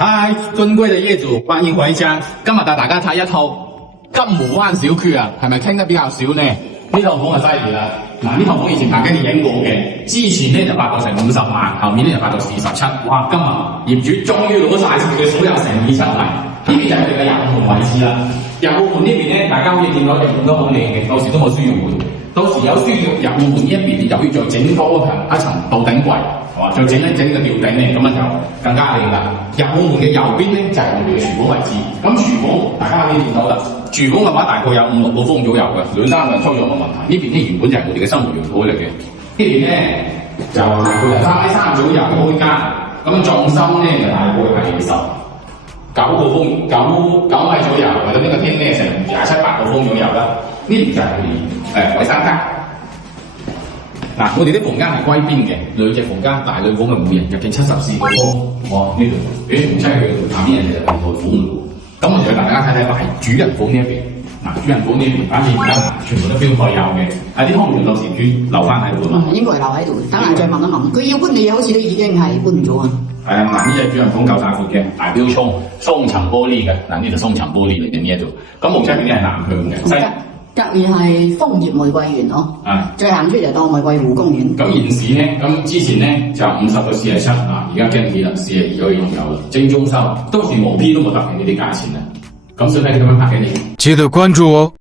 嗨，尊貴的業主，歡迎回家。今日帶大家睇一套金湖灣小區啊，係咪聽得比較少呢？呢套房就犀利啦！嗱，呢套房以前拍緊電影過嘅，之前咧就拍到成50萬，後面咧就拍到47。哇！今日業主終於攞晒佢嘅所有誠意出嚟，呢邊就係佢哋嘅入戶門位置啦。入戶門呢邊咧，大家可以見到地盤都好靚嘅，到時都冇需要換。到時有需要入戶門呢一邊，又要再整多一層到頂櫃。再整一整個吊頂咧，咁樣就更加靚啦。入戶門嘅右邊咧就係我哋嘅廚房位置。咁廚房大家可以見到啦，廚房嘅話大概有5、6個風左右嘅，兩三個人操作冇問題。呢邊咧原本就係我哋嘅生活用途嚟嘅。呢邊咧就大概係3米3左右嘅空間。咁重心咧就大概係9個風9米左右，或者呢個廳咧成27、8個風左右啦。呢邊就係我哋衞生間。嗱，我哋啲房間係歸邊嘅，2隻房間，大兩房係每人入境74個方。哇！呢度俾同妻去下邊人哋就係2套房。咁我哋大家睇睇埋主人房呢一邊。嗱，主人房呢邊反正而家全部都標配有嘅，喺啲空調到時佢留翻喺度咯。應該係留喺度，等下再問一問。佢要搬嘅嘢好似都已經係搬咗啊。係啊，嗱，呢隻主人房夠晒闊嘅，大標窗，雙層玻璃嘅。嗱，呢度雙層玻璃嚟嘅呢一度。咁木出邊咧係南向嘅。隔面係楓葉玫瑰園咯，再行出就當玫瑰湖公園。咁現時咧，咁之前咧就50個47，嗱而家驚起啦，42都已經有啦，正中心，到時毛坯都冇得平呢啲價錢啦。咁所以睇你咁樣拍緊嘢。記得關注哦。